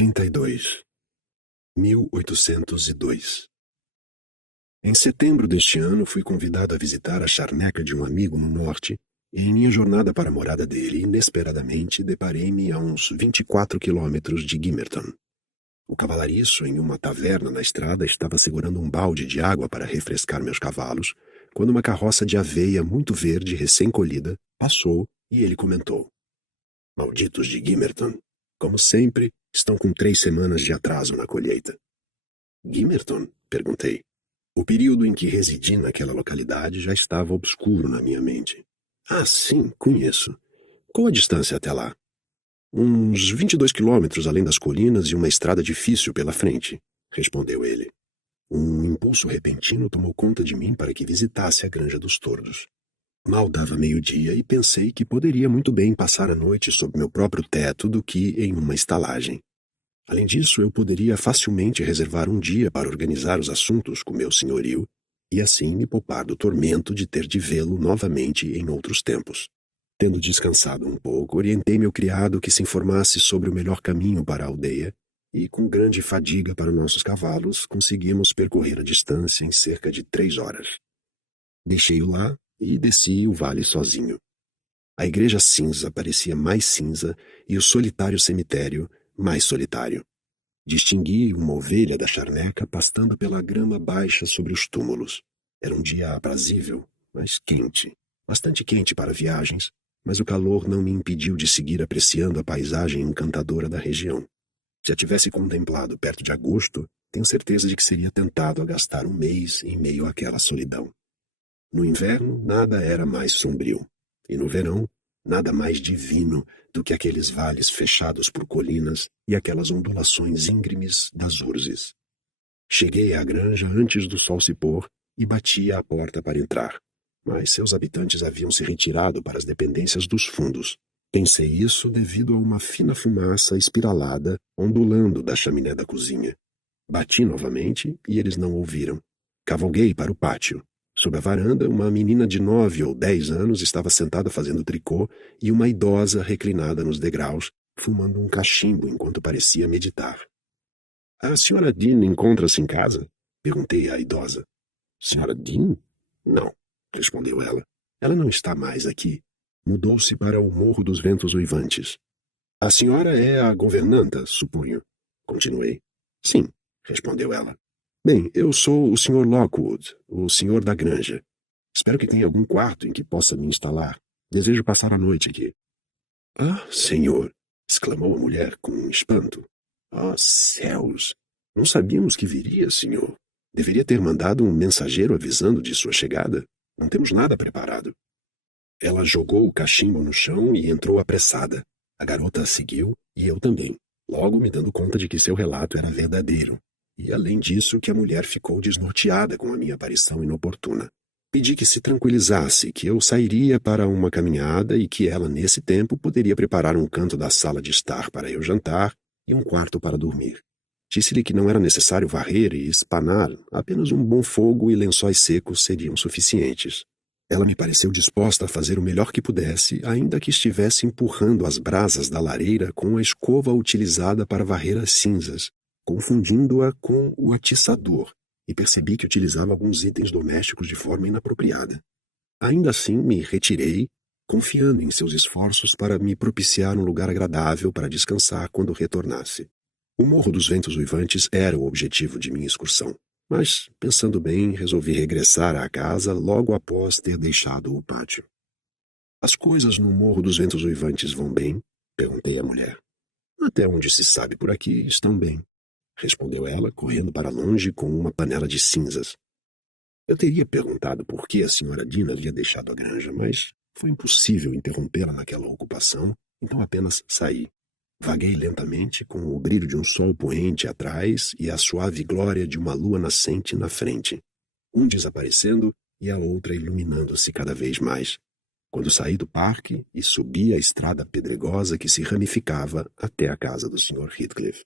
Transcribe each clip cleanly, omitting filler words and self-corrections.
32, 1802. Em setembro deste ano, fui convidado a visitar a charneca de um amigo no norte, e em minha jornada para a morada dele, inesperadamente, deparei-me a uns 24 quilômetros de Gimmerton. O cavalariço, em uma taverna na estrada, estava segurando um balde de água para refrescar meus cavalos, quando uma carroça de aveia muito verde, recém-colhida, passou e ele comentou: "Malditos de Gimmerton, como sempre, estão com 3 semanas de atraso na colheita." "Gimmerton?" perguntei. O período em que residi naquela localidade já estava obscuro na minha mente. "Ah, sim, conheço. Qual a distância até lá?" "Uns 22 quilômetros além das colinas e uma estrada difícil pela frente", respondeu ele. Um impulso repentino tomou conta de mim para que visitasse a Granja dos Tordos. Mal dava meio-dia e pensei que poderia muito bem passar a noite sob meu próprio teto do que em uma estalagem. Além disso, eu poderia facilmente reservar um dia para organizar os assuntos com meu senhorio e assim me poupar do tormento de ter de vê-lo novamente em outros tempos. Tendo descansado um pouco, orientei meu criado que se informasse sobre o melhor caminho para a aldeia e, com grande fadiga para nossos cavalos, conseguimos percorrer a distância em cerca de 3 horas. Deixei-o lá e desci o vale sozinho. A igreja cinza parecia mais cinza e o solitário cemitério mais solitário. Distingui uma ovelha da charneca pastando pela grama baixa sobre os túmulos. Era um dia aprazível, mas quente. Bastante quente para viagens, mas o calor não me impediu de seguir apreciando a paisagem encantadora da região. Se a tivesse contemplado perto de agosto, tenho certeza de que seria tentado a gastar um mês em meio àquela solidão. No inverno, nada era mais sombrio, e no verão, nada mais divino do que aqueles vales fechados por colinas e aquelas ondulações íngremes das urzes. Cheguei à granja antes do sol se pôr e bati à porta para entrar, mas seus habitantes haviam se retirado para as dependências dos fundos. Pensei isso devido a uma fina fumaça espiralada ondulando da chaminé da cozinha. Bati novamente e eles não ouviram. Cavalguei para o pátio. Sob a varanda, uma menina de 9 ou 10 anos estava sentada fazendo tricô e uma idosa reclinada nos degraus, fumando um cachimbo enquanto parecia meditar. "A senhora Dean encontra-se em casa?" perguntei à idosa. "Senhora Dean? Não", respondeu ela. "Ela não está mais aqui. Mudou-se para o Morro dos Ventos Uivantes." "A senhora é a governanta, suponho", continuei. "Sim", respondeu ela. "Bem, eu sou o Sr. Lockwood, o senhor da granja. Espero que tenha algum quarto em que possa me instalar. Desejo passar a noite aqui." "Ah, senhor!" exclamou a mulher com espanto. "Ah, céus! Não sabíamos que viria, senhor. Deveria ter mandado um mensageiro avisando de sua chegada. Não temos nada preparado." Ela jogou o cachimbo no chão e entrou apressada. A garota a seguiu e eu também, logo me dando conta de que seu relato era verdadeiro. E, além disso, que a mulher ficou desnorteada com a minha aparição inoportuna. Pedi que se tranquilizasse, que eu sairia para uma caminhada e que ela, nesse tempo, poderia preparar um canto da sala de estar para eu jantar e um quarto para dormir. Disse-lhe que não era necessário varrer e espanar, apenas um bom fogo e lençóis secos seriam suficientes. Ela me pareceu disposta a fazer o melhor que pudesse, ainda que estivesse empurrando as brasas da lareira com a escova utilizada para varrer as cinzas, confundindo-a com o atiçador, e percebi que utilizava alguns itens domésticos de forma inapropriada. Ainda assim, me retirei, confiando em seus esforços para me propiciar um lugar agradável para descansar quando retornasse. O Morro dos Ventos Uivantes era o objetivo de minha excursão, mas, pensando bem, resolvi regressar à casa logo após ter deixado o pátio. "As coisas no Morro dos Ventos Uivantes vão bem?" perguntei à mulher. "Até onde se sabe por aqui, estão bem", respondeu ela, correndo para longe com uma panela de cinzas. Eu teria perguntado por que a senhora Dean havia deixado a granja, mas foi impossível interrompê-la naquela ocupação, então apenas saí. Vaguei lentamente, com o brilho de um sol poente atrás e a suave glória de uma lua nascente na frente, um desaparecendo e a outra iluminando-se cada vez mais. Quando saí do parque e subi a estrada pedregosa que se ramificava até a casa do Sr. Heathcliff.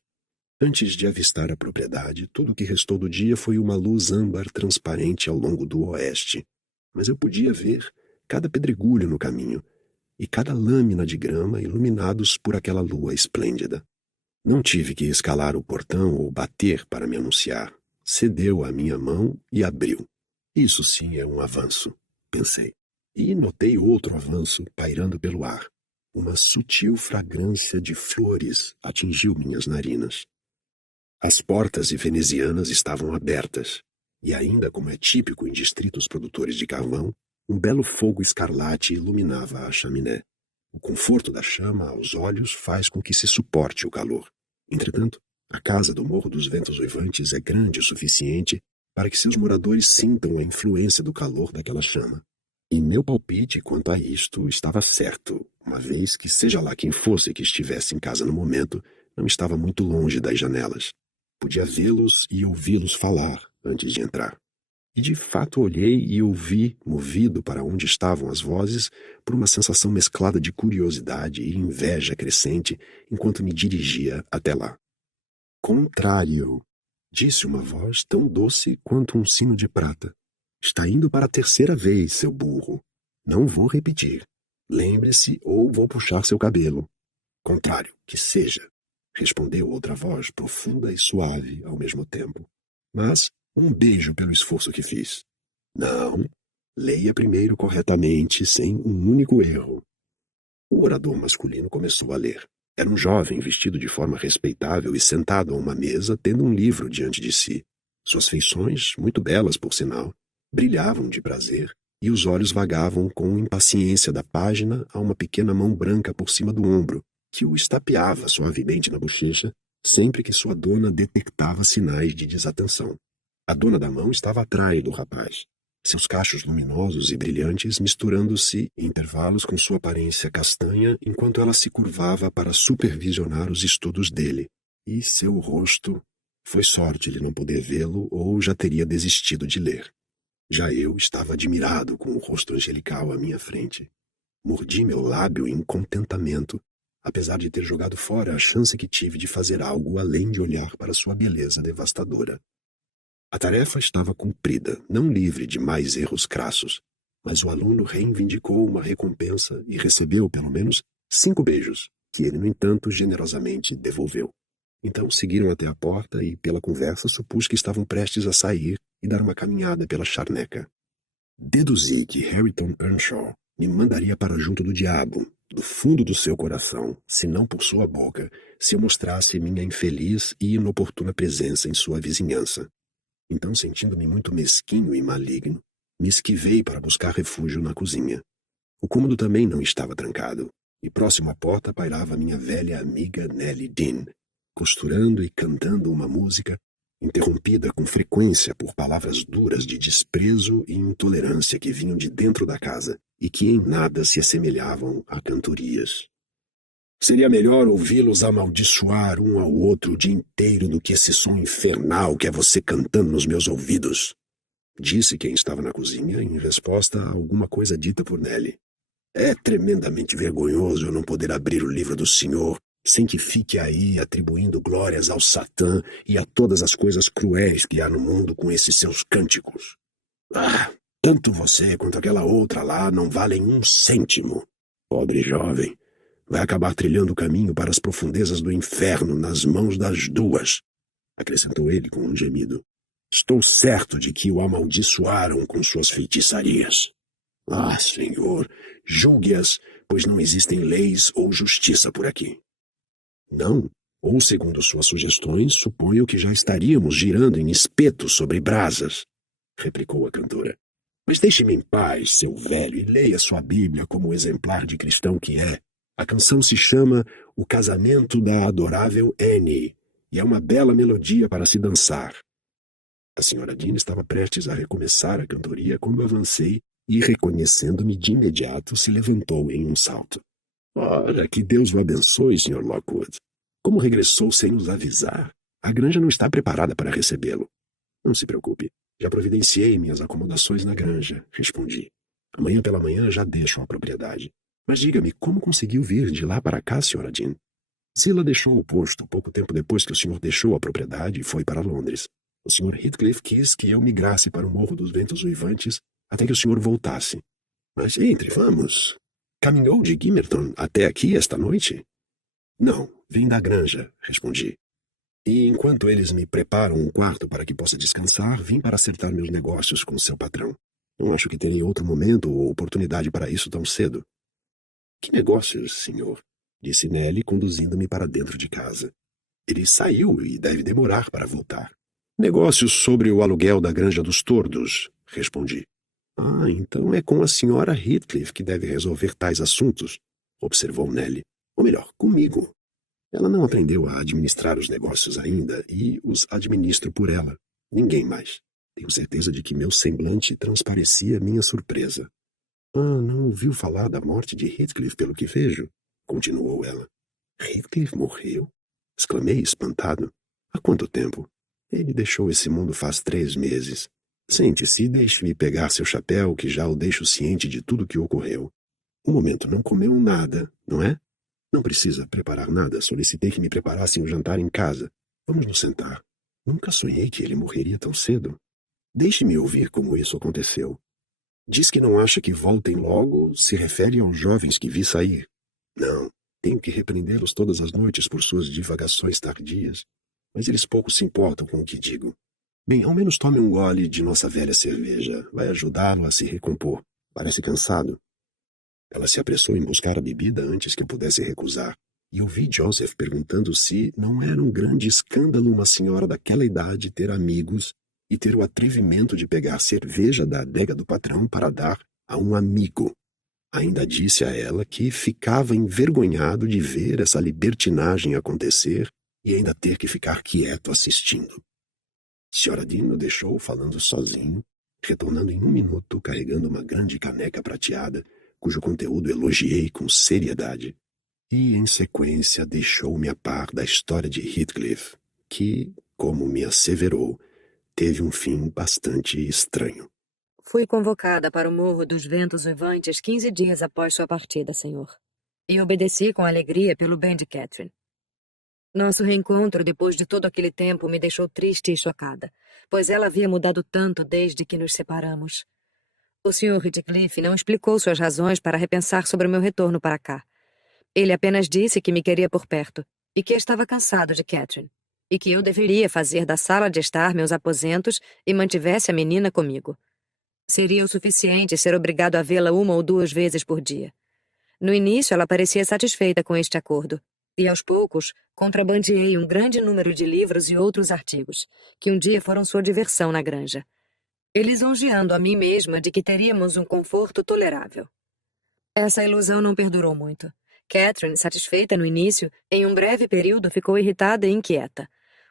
Antes de avistar a propriedade, tudo o que restou do dia foi uma luz âmbar transparente ao longo do oeste. Mas eu podia ver cada pedregulho no caminho e cada lâmina de grama iluminados por aquela lua esplêndida. Não tive que escalar o portão ou bater para me anunciar. Cedeu a minha mão e abriu. Isso sim é um avanço, pensei. E notei outro avanço pairando pelo ar. Uma sutil fragrância de flores atingiu minhas narinas. As portas venezianas estavam abertas, e ainda como é típico em distritos produtores de carvão, um belo fogo escarlate iluminava a chaminé. O conforto da chama aos olhos faz com que se suporte o calor. Entretanto, a casa do Morro dos Ventos Uivantes é grande o suficiente para que seus moradores sintam a influência do calor daquela chama. E meu palpite quanto a isto estava certo, uma vez que seja lá quem fosse que estivesse em casa no momento, não estava muito longe das janelas. Podia vê-los e ouvi-los falar antes de entrar. E de fato olhei e ouvi, movido para onde estavam as vozes, por uma sensação mesclada de curiosidade e inveja crescente enquanto me dirigia até lá. Contrário, disse uma voz tão doce quanto um sino de prata. Está indo para a terceira vez, seu burro. Não vou repetir. Lembre-se ou vou puxar seu cabelo. Contrário, que seja, respondeu outra voz profunda e suave ao mesmo tempo. Mas um beijo pelo esforço que fiz. Não, leia primeiro corretamente, sem um único erro. O orador masculino começou a ler. Era um jovem vestido de forma respeitável e sentado a uma mesa, tendo um livro diante de si. Suas feições, muito belas por sinal, brilhavam de prazer, e os olhos vagavam com impaciência da página a uma pequena mão branca por cima do ombro, que o estapeava suavemente na bochecha, sempre que sua dona detectava sinais de desatenção. A dona da mão estava atrás do rapaz, seus cachos luminosos e brilhantes misturando-se em intervalos com sua aparência castanha enquanto ela se curvava para supervisionar os estudos dele. E seu rosto... Foi sorte ele não poder vê-lo ou já teria desistido de ler. Já eu estava admirado com o rosto angelical à minha frente. Mordi meu lábio em contentamento, apesar de ter jogado fora a chance que tive de fazer algo além de olhar para sua beleza devastadora. A tarefa estava cumprida, não livre de mais erros crassos, mas o aluno reivindicou uma recompensa e recebeu, pelo menos, 5 beijos, que ele, no entanto, generosamente devolveu. Então seguiram até a porta e, pela conversa, supus que estavam prestes a sair e dar uma caminhada pela charneca. Deduzi que Harrington Earnshaw me mandaria para junto do diabo, do fundo do seu coração, se não por sua boca, se eu mostrasse minha infeliz e inoportuna presença em sua vizinhança. Então, sentindo-me muito mesquinho e maligno, me esquivei para buscar refúgio na cozinha. O cômodo também não estava trancado, e próximo à porta pairava minha velha amiga Nellie Dean, costurando e cantando uma música, interrompida com frequência por palavras duras de desprezo e intolerância que vinham de dentro da casa e que em nada se assemelhavam a cantorias. Seria melhor ouvi-los amaldiçoar um ao outro o dia inteiro do que esse som infernal que é você cantando nos meus ouvidos, disse quem estava na cozinha em resposta a alguma coisa dita por Nellie. É tremendamente vergonhoso eu não poder abrir o livro do senhor sem que fique aí atribuindo glórias ao Satã e a todas as coisas cruéis que há no mundo com esses seus cânticos. Ah, tanto você quanto aquela outra lá não valem um cêntimo. Pobre jovem, vai acabar trilhando o caminho para as profundezas do inferno nas mãos das duas, acrescentou ele com um gemido. Estou certo de que o amaldiçoaram com suas feitiçarias. Ah, senhor, julgue-as, pois não existem leis ou justiça por aqui. Não, ou segundo suas sugestões, suponho que já estaríamos girando em espetos sobre brasas, replicou a cantora. Mas deixe-me em paz, seu velho, e leia sua Bíblia como o exemplar de cristão que é. A canção se chama O Casamento da Adorável Annie, e é uma bela melodia para se dançar. A senhora Dean estava prestes a recomeçar a cantoria quando avancei e, reconhecendo-me de imediato, se levantou em um salto. Ora, que Deus o abençoe, Sr. Lockwood. Como regressou sem nos avisar? A granja não está preparada para recebê-lo. Não se preocupe. Já providenciei minhas acomodações na granja, respondi. Amanhã pela manhã já deixo a propriedade. Mas diga-me, como conseguiu vir de lá para cá, Sra. Dean? Zillah deixou o posto pouco tempo depois que o senhor deixou a propriedade e foi para Londres. O Sr. Heathcliff quis que eu migrasse para o Morro dos Ventos Uivantes até que o senhor voltasse. Mas entre, vamos. Caminhou de Gimmerton até aqui esta noite? Não, Vim da granja, respondi. E enquanto eles me preparam um quarto para que possa descansar, vim para acertar meus negócios com seu patrão. Não acho que terei outro momento ou oportunidade para isso tão cedo. Que negócios, senhor? Disse Nelly, conduzindo-me para dentro de casa. Ele saiu e deve demorar para voltar. Negócios sobre o aluguel da Granja dos Tordos, respondi. Ah, então é com a senhora Heathcliff que deve resolver tais assuntos, observou Nelly. Ou melhor, comigo. Ela não aprendeu a administrar os negócios ainda e os administro por ela. Ninguém mais. Tenho certeza de que meu semblante transparecia minha surpresa. Ah, não ouviu falar da morte de Heathcliff pelo que vejo? Continuou ela. Heathcliff morreu? Exclamei espantado. Há quanto tempo? Ele deixou esse mundo faz 3 meses. Sente-se e deixe-me pegar seu chapéu, que já o deixo ciente de tudo o que ocorreu. Um momento, não comeu nada, não é? Não precisa preparar nada. Solicitei que me preparassem o jantar em casa. Vamos nos sentar. Nunca sonhei que ele morreria tão cedo. Deixe-me ouvir como isso aconteceu. Diz que não acha que voltem logo, se refere aos jovens que vi sair. Não, tenho que repreendê-los todas as noites por suas divagações tardias. Mas eles pouco se importam com o que digo. Bem, ao menos tome um gole de nossa velha cerveja. Vai ajudá-lo a se recompor. Parece cansado. Ela se apressou em buscar a bebida antes que eu pudesse recusar, e ouvi Joseph perguntando se não era um grande escândalo uma senhora daquela idade ter amigos e ter o atrevimento de pegar cerveja da adega do patrão para dar a um amigo. Ainda disse a ela que ficava envergonhado de ver essa libertinagem acontecer e ainda ter que ficar quieto assistindo. Sra. Dean o deixou falando sozinho, retornando em 1 minuto carregando uma grande caneca prateada, cujo conteúdo elogiei com seriedade. E, em sequência, deixou-me a par da história de Heathcliff, que, como me asseverou, teve um fim bastante estranho. Fui convocada para o Morro dos Ventos Uivantes 15 dias após sua partida, senhor. E obedeci com alegria pelo bem de Catherine. Nosso reencontro, depois de todo aquele tempo, me deixou triste e chocada, pois ela havia mudado tanto desde que nos separamos. O Sr. Heathcliff não explicou suas razões para repensar sobre o meu retorno para cá. Ele apenas disse que me queria por perto e que estava cansado de Catherine, e que eu deveria fazer da sala de estar meus aposentos e mantivesse a menina comigo. Seria o suficiente ser obrigado a vê-la 1 ou 2 vezes por dia. No início, ela parecia satisfeita com este acordo, e aos poucos, contrabandeei um grande número de livros e outros artigos, que um dia foram sua diversão na granja, lisonjeando a mim mesma de que teríamos um conforto tolerável. Essa ilusão não perdurou muito. Catherine, satisfeita no início, em um breve período ficou irritada e inquieta.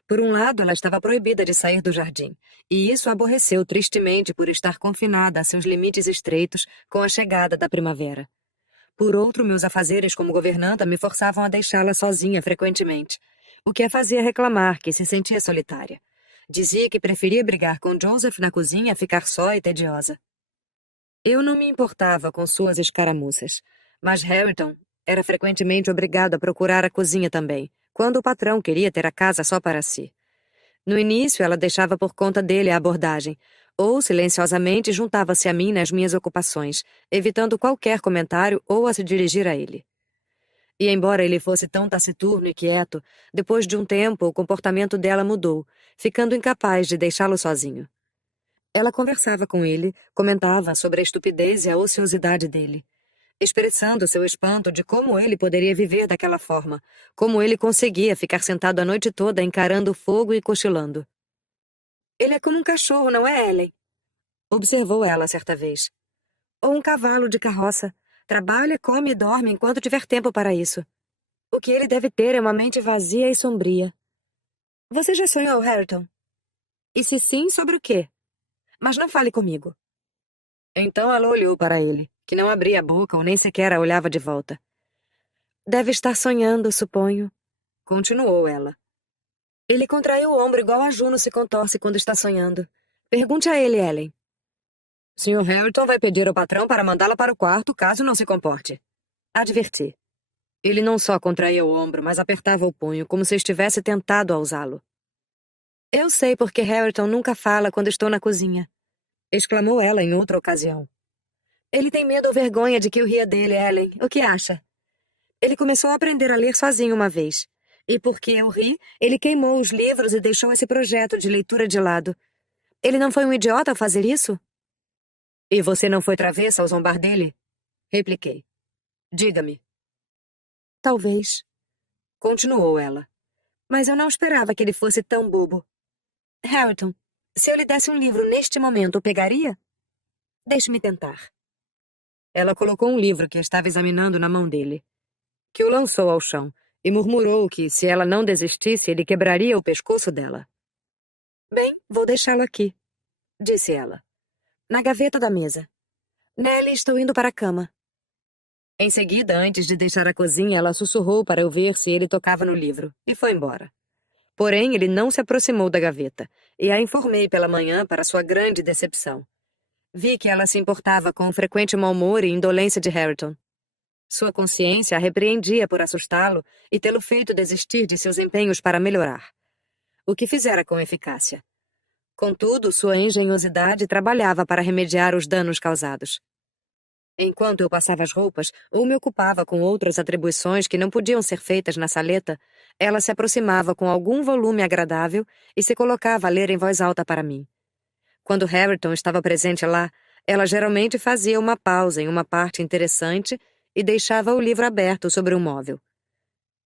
Por um lado, ela estava proibida de sair do jardim, e isso a aborreceu tristemente por estar confinada a seus limites estreitos com a chegada da primavera. Por outro, meus afazeres como governanta me forçavam a deixá-la sozinha frequentemente, o que a fazia reclamar que se sentia solitária. Dizia que preferia brigar com Joseph na cozinha a ficar só e tediosa. Eu não me importava com suas escaramuças, mas Harrington era frequentemente obrigado a procurar a cozinha também, quando o patrão queria ter a casa só para si. No início, ela deixava por conta dele a abordagem, ou silenciosamente juntava-se a mim nas minhas ocupações, evitando qualquer comentário ou a se dirigir a ele. E embora ele fosse tão taciturno e quieto, depois de um tempo o comportamento dela mudou, ficando incapaz de deixá-lo sozinho. Ela conversava com ele, comentava sobre a estupidez e a ociosidade dele, expressando seu espanto de como ele poderia viver daquela forma, como ele conseguia ficar sentado a noite toda encarando o fogo e cochilando. Ele é como um cachorro, não é, Ellen? Observou ela certa vez. Ou um cavalo de carroça. Trabalha, come e dorme enquanto tiver tempo para isso. O que ele deve ter é uma mente vazia e sombria. Você já sonhou, Harrington? E se sim, sobre o quê? Mas não fale comigo. Então ela olhou para ele, que não abria a boca ou nem sequer a olhava de volta. Deve estar sonhando, suponho. Continuou ela. Ele contraiu o ombro igual a Juno se contorce quando está sonhando. Pergunte a ele, Ellen. Sr. Harrington vai pedir ao patrão para mandá-la para o quarto caso não se comporte. Adverti. Ele não só contraía o ombro, mas apertava o punho, como se estivesse tentado a usá-lo. Eu sei porque Harrington nunca fala quando estou na cozinha, exclamou ela em outra ocasião. Ele tem medo ou vergonha de que eu ria dele, Ellen. O que acha? Ele começou a aprender a ler sozinho uma vez. E porque eu ri, ele queimou os livros e deixou esse projeto de leitura de lado. Ele não foi um idiota ao fazer isso? E você não foi travessa ao zombar dele? Repliquei. Diga-me. Talvez. Continuou ela. Mas eu não esperava que ele fosse tão bobo. Harrington, se eu lhe desse um livro neste momento, o pegaria? Deixe-me tentar. Ela colocou um livro que estava examinando na mão dele, que o lançou ao chão, e murmurou que, se ela não desistisse, ele quebraria o pescoço dela. Bem, vou deixá-lo aqui, disse ela. Na gaveta da mesa. Nelly, estou indo para a cama. Em seguida, antes de deixar a cozinha, ela sussurrou para eu ver se ele tocava no livro, e foi embora. Porém, ele não se aproximou da gaveta, e a informei pela manhã para sua grande decepção. Vi que ela se importava com o frequente mau humor e indolência de Harrington. Sua consciência a repreendia por assustá-lo e tê-lo feito desistir de seus empenhos para melhorar. O que fizera com eficácia. Contudo, sua engenhosidade trabalhava para remediar os danos causados. Enquanto eu passava as roupas ou me ocupava com outras atribuições que não podiam ser feitas na saleta, ela se aproximava com algum volume agradável e se colocava a ler em voz alta para mim. Quando Harrington estava presente lá, ela geralmente fazia uma pausa em uma parte interessante e deixava o livro aberto sobre um móvel.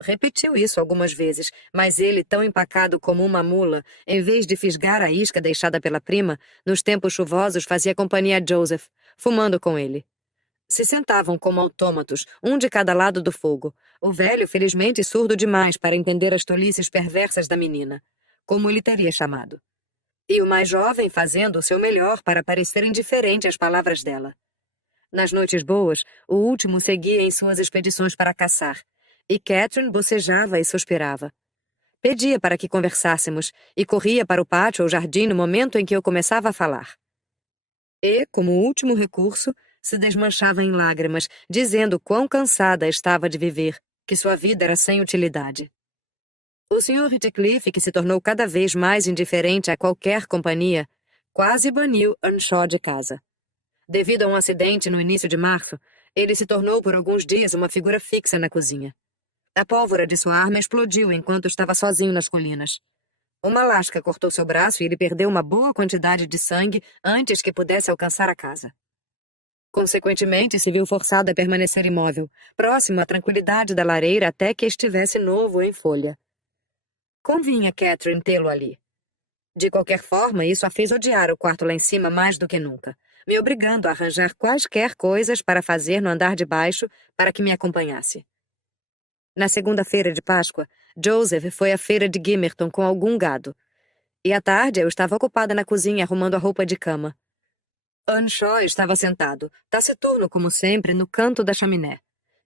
Repetiu isso algumas vezes, mas ele, tão empacado como uma mula, em vez de fisgar a isca deixada pela prima, nos tempos chuvosos fazia companhia a Joseph, fumando com ele. Se sentavam como autômatos, um de cada lado do fogo, o velho felizmente surdo demais para entender as tolices perversas da menina, como ele teria chamado. E o mais jovem fazendo o seu melhor para parecer indiferente às palavras dela. Nas noites boas, o último seguia em suas expedições para caçar, e Catherine bocejava e suspirava. Pedia para que conversássemos, e corria para o pátio ou jardim no momento em que eu começava a falar. E, como último recurso, se desmanchava em lágrimas, dizendo quão cansada estava de viver, que sua vida era sem utilidade. O Sr. Heathcliff, que se tornou cada vez mais indiferente a qualquer companhia, quase baniu Earnshaw de casa. Devido a um acidente no início de março, ele se tornou por alguns dias uma figura fixa na cozinha. A pólvora de sua arma explodiu enquanto estava sozinho nas colinas. Uma lasca cortou seu braço e ele perdeu uma boa quantidade de sangue antes que pudesse alcançar a casa. Consequentemente, se viu forçado a permanecer imóvel, próximo à tranquilidade da lareira até que estivesse novo em folha. Convinha Catherine tê-lo ali. De qualquer forma, isso a fez odiar o quarto lá em cima mais do que nunca, me obrigando a arranjar quaisquer coisas para fazer no andar de baixo para que me acompanhasse. Na segunda-feira de Páscoa, Joseph foi à feira de Gimmerton com algum gado, e à tarde eu estava ocupada na cozinha arrumando a roupa de cama. Earnshaw estava sentado, taciturno como sempre, no canto da chaminé,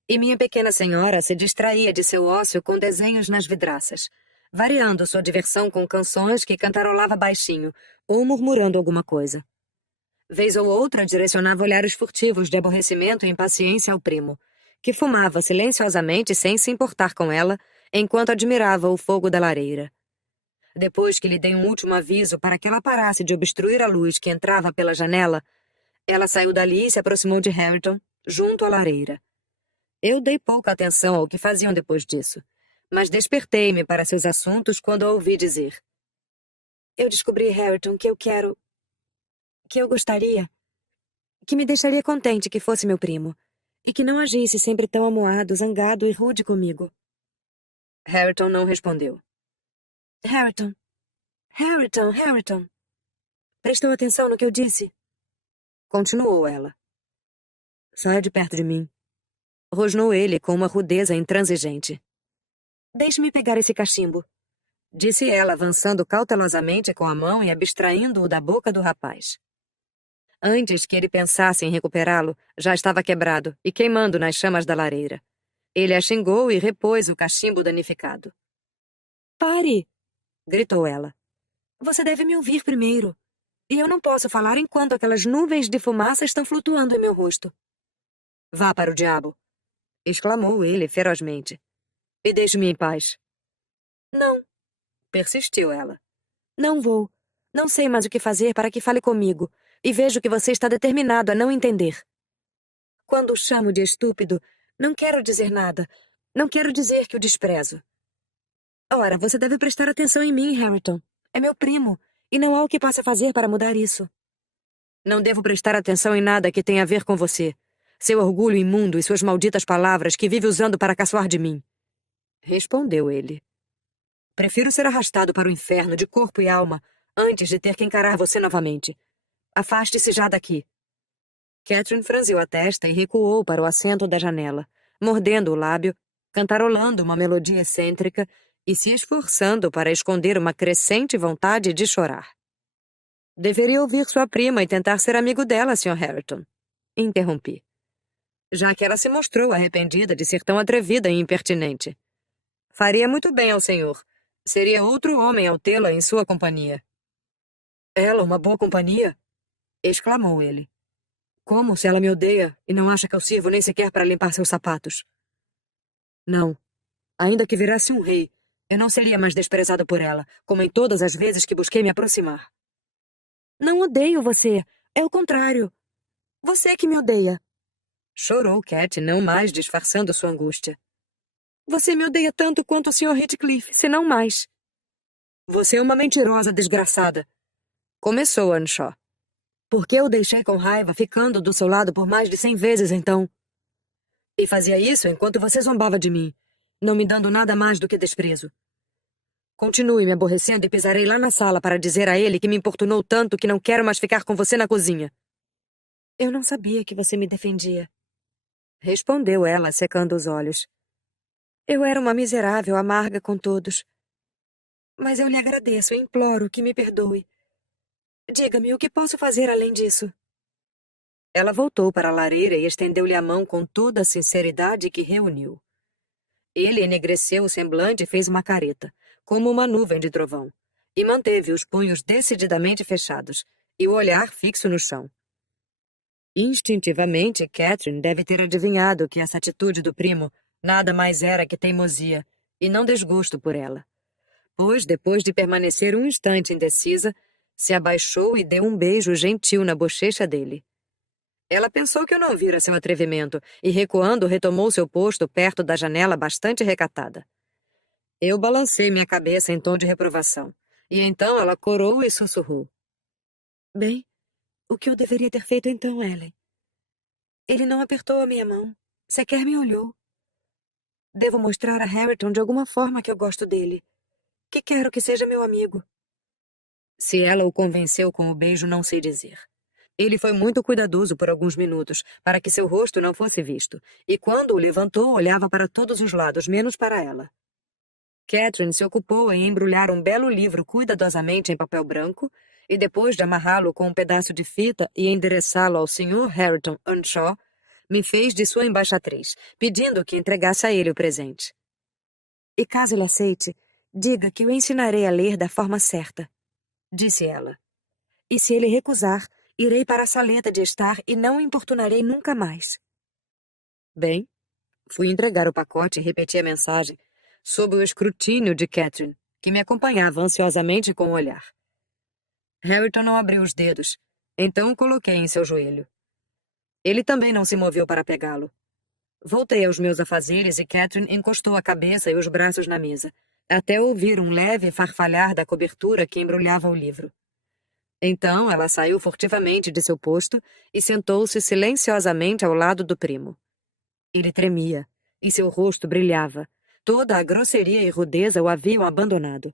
e minha pequena senhora se distraía de seu ócio com desenhos nas vidraças, variando sua diversão com canções que cantarolava baixinho ou murmurando alguma coisa. Vez ou outra direcionava olhares furtivos de aborrecimento e impaciência ao primo, que fumava silenciosamente sem se importar com ela, enquanto admirava o fogo da lareira. Depois que lhe dei um último aviso para que ela parasse de obstruir a luz que entrava pela janela, ela saiu dali e se aproximou de Harrington, junto à lareira. Eu dei pouca atenção ao que faziam depois disso, mas despertei-me para seus assuntos quando a ouvi dizer: Eu descobri, Harrington, que eu gostaria, que me deixaria contente que fosse meu primo, e que não agisse sempre tão amuado, zangado e rude comigo. Harrington não respondeu. Harrington. Harrington, Harrington. Prestou atenção no que eu disse? Continuou ela. Saia de perto de mim. Rosnou ele com uma rudeza intransigente. Deixe-me pegar esse cachimbo, disse ela, avançando cautelosamente com a mão e abstraindo-o da boca do rapaz. Antes que ele pensasse em recuperá-lo, já estava quebrado e queimando nas chamas da lareira. Ele a xingou e repôs o cachimbo danificado. Pare! Gritou ela. Você deve me ouvir primeiro. E eu não posso falar enquanto aquelas nuvens de fumaça estão flutuando em meu rosto. Vá para o diabo! Exclamou ele ferozmente. E deixe-me em paz. Não, persistiu ela. Não vou. Não sei mais o que fazer para que fale comigo, e vejo que você está determinado a não entender. Quando o chamo de estúpido, não quero dizer nada. Não quero dizer que o desprezo. Ora, você deve prestar atenção em mim, Harrington. É meu primo, e não há o que possa fazer para mudar isso. Não devo prestar atenção em nada que tenha a ver com você. Seu orgulho imundo e suas malditas palavras que vive usando para caçoar de mim. Respondeu ele. Prefiro ser arrastado para o inferno de corpo e alma antes de ter que encarar você novamente. Afaste-se já daqui. Catherine franziu a testa e recuou para o assento da janela, mordendo o lábio, cantarolando uma melodia excêntrica e se esforçando para esconder uma crescente vontade de chorar. Deveria ouvir sua prima e tentar ser amigo dela, Sr. Harrington. Interrompi. Já que ela se mostrou arrependida de ser tão atrevida e impertinente. Faria muito bem ao senhor. Seria outro homem ao tê-la em sua companhia. Ela, uma boa companhia? Exclamou ele. Como se ela me odeia e não acha que eu sirvo nem sequer para limpar seus sapatos? Não. Ainda que virasse um rei, eu não seria mais desprezado por ela, como em todas as vezes que busquei me aproximar. Não odeio você. É o contrário. Você que me odeia. Chorou Cat, não mais disfarçando sua angústia. Você me odeia tanto quanto o Sr. Heathcliff, se não mais. Você é uma mentirosa desgraçada. Começou Earnshaw. Por que eu deixei com raiva ficando do seu lado por mais de 100 vezes, então? E fazia isso enquanto você zombava de mim, não me dando nada mais do que desprezo. Continue me aborrecendo e pisarei lá na sala para dizer a ele que me importunou tanto que não quero mais ficar com você na cozinha. Eu não sabia que você me defendia. Respondeu ela, secando os olhos. Eu era uma miserável, amarga com todos. Mas eu lhe agradeço e imploro que me perdoe. Diga-me, o que posso fazer além disso? Ela voltou para a lareira e estendeu-lhe a mão com toda a sinceridade que reuniu. Ele enegreceu o semblante e fez uma careta, como uma nuvem de trovão, e manteve os punhos decididamente fechados e o olhar fixo no chão. Instintivamente, Catherine deve ter adivinhado que essa atitude do primo nada mais era que teimosia, e não desgosto por ela. Pois, depois de permanecer um instante indecisa, se abaixou e deu um beijo gentil na bochecha dele. Ela pensou que eu não vira seu atrevimento e, recuando, retomou seu posto perto da janela bastante recatada. Eu balancei minha cabeça em tom de reprovação, e então ela corou e sussurrou. Bem, o que eu deveria ter feito então, Ellen? Ele não apertou a minha mão, sequer me olhou. Devo mostrar a Harrington de alguma forma que eu gosto dele, que quero que seja meu amigo. Se ela o convenceu com o beijo, não sei dizer. Ele foi muito cuidadoso por alguns minutos, para que seu rosto não fosse visto, e quando o levantou, olhava para todos os lados, menos para ela. Catherine se ocupou em embrulhar um belo livro cuidadosamente em papel branco, e depois de amarrá-lo com um pedaço de fita e endereçá-lo ao Sr. Harrington Earnshaw, me fez de sua embaixatriz, pedindo que entregasse a ele o presente. E caso ele aceite, diga que o ensinarei a ler da forma certa, disse ela. E se ele recusar, irei para a saleta de estar e não o importunarei nunca mais. Bem, fui entregar o pacote e repeti a mensagem, sob o escrutínio de Catherine, que me acompanhava ansiosamente com o olhar. Harrington não abriu os dedos, então o coloquei em seu joelho. Ele também não se moveu para pegá-lo. Voltei aos meus afazeres e Catherine encostou a cabeça e os braços na mesa, até ouvir um leve farfalhar da cobertura que embrulhava o livro. Então ela saiu furtivamente de seu posto e sentou-se silenciosamente ao lado do primo. Ele tremia, e seu rosto brilhava. Toda a grosseria e rudeza o haviam abandonado.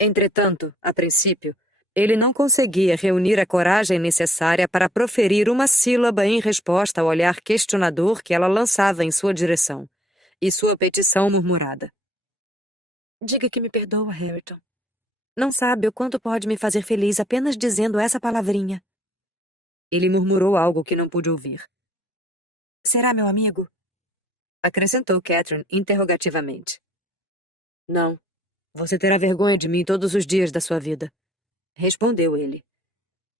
Entretanto, a princípio, ele não conseguia reunir a coragem necessária para proferir uma sílaba em resposta ao olhar questionador que ela lançava em sua direção, e sua petição murmurada. Diga que me perdoa, Harrington. Não sabe o quanto pode me fazer feliz apenas dizendo essa palavrinha. Ele murmurou algo que não pude ouvir. Será meu amigo? Acrescentou Catherine interrogativamente. Não. Você terá vergonha de mim todos os dias da sua vida. Respondeu ele.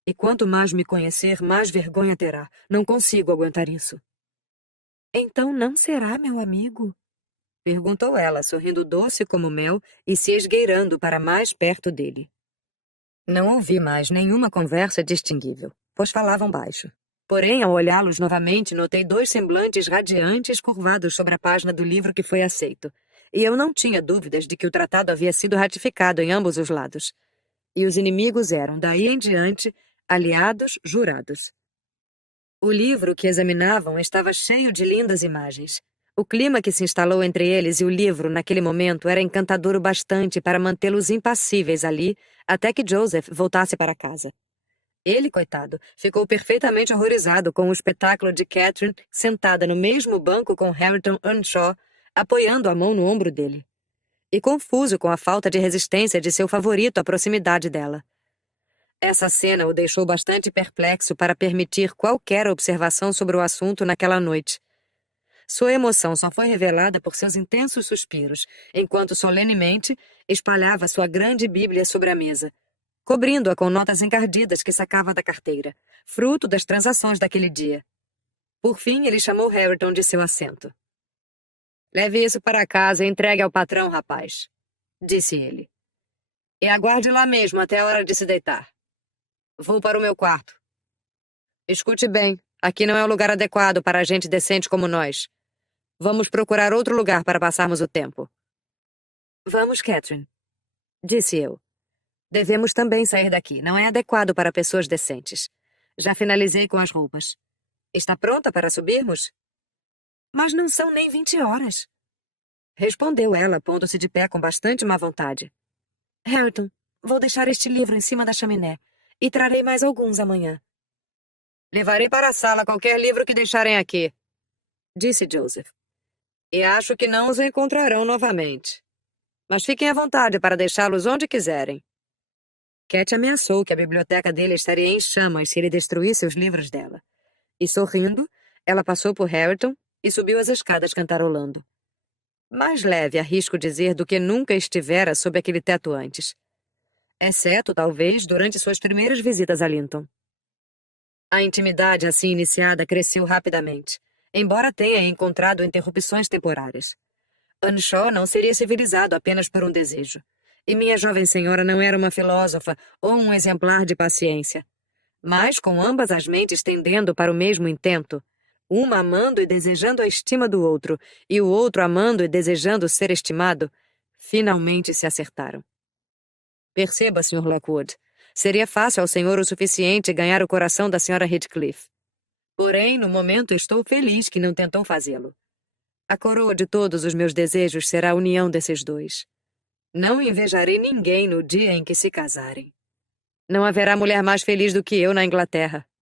E quanto mais me conhecer, mais vergonha terá. Não consigo aguentar isso. Então não será meu amigo? Perguntou ela, sorrindo doce como mel e se esgueirando para mais perto dele. Não ouvi mais nenhuma conversa distinguível, pois falavam baixo. Porém, ao olhá-los novamente, notei dois semblantes radiantes curvados sobre a página do livro que foi aceito, e eu não tinha dúvidas de que o tratado havia sido ratificado em ambos os lados. E os inimigos eram, daí em diante, aliados jurados. O livro que examinavam estava cheio de lindas imagens. O clima que se instalou entre eles e o livro naquele momento era encantador o bastante para mantê-los impassíveis ali até que Joseph voltasse para casa. Ele, coitado, ficou perfeitamente horrorizado com o espetáculo de Catherine sentada no mesmo banco com Hareton Earnshaw, apoiando a mão no ombro dele. E confuso com a falta de resistência de seu favorito à proximidade dela. Essa cena o deixou bastante perplexo para permitir qualquer observação sobre o assunto naquela noite. Sua emoção só foi revelada por seus intensos suspiros, enquanto solenemente espalhava sua grande Bíblia sobre a mesa, cobrindo-a com notas encardidas que sacava da carteira, fruto das transações daquele dia. Por fim, ele chamou Hareton de seu assento. "Leve isso para casa e entregue ao patrão, rapaz", disse ele. "E aguarde lá mesmo até a hora de se deitar. Vou para o meu quarto. Escute bem, aqui não é o lugar adequado para gente decente como nós. Vamos procurar outro lugar para passarmos o tempo." "Vamos, Catherine", disse eu. "Devemos também sair daqui. Não é adequado para pessoas decentes. Já finalizei com as roupas. Está pronta para subirmos?" "Mas não são nem 20 horas", respondeu ela, pondo-se de pé com bastante má vontade. "Hareton, vou deixar este livro em cima da chaminé e trarei mais alguns amanhã." "Levarei para a sala qualquer livro que deixarem aqui", disse Joseph. "E acho que não os encontrarão novamente. Mas fiquem à vontade para deixá-los onde quiserem." Cat ameaçou que a biblioteca dele estaria em chamas se ele destruísse os livros dela. E, sorrindo, ela passou por Hareton e subiu as escadas cantarolando. Mais leve, arrisco dizer, do que nunca estivera sob aquele teto antes. Exceto, talvez, durante suas primeiras visitas a Linton. A intimidade assim iniciada cresceu rapidamente, embora tenha encontrado interrupções temporárias. Earnshaw não seria civilizado apenas por um desejo. E minha jovem senhora não era uma filósofa ou um exemplar de paciência. Mas, com ambas as mentes tendendo para o mesmo intento, uma amando e desejando a estima do outro, e o outro amando e desejando ser estimado, finalmente se acertaram. Perceba, Sr. Lockwood, seria fácil ao senhor o suficiente ganhar o coração da Sra. Heathcliff. Porém, no momento estou feliz que não tentou fazê-lo. A coroa de todos os meus desejos será a união desses dois. Não invejarei ninguém no dia em que se casarem. Não haverá mulher mais feliz do que eu na Inglaterra.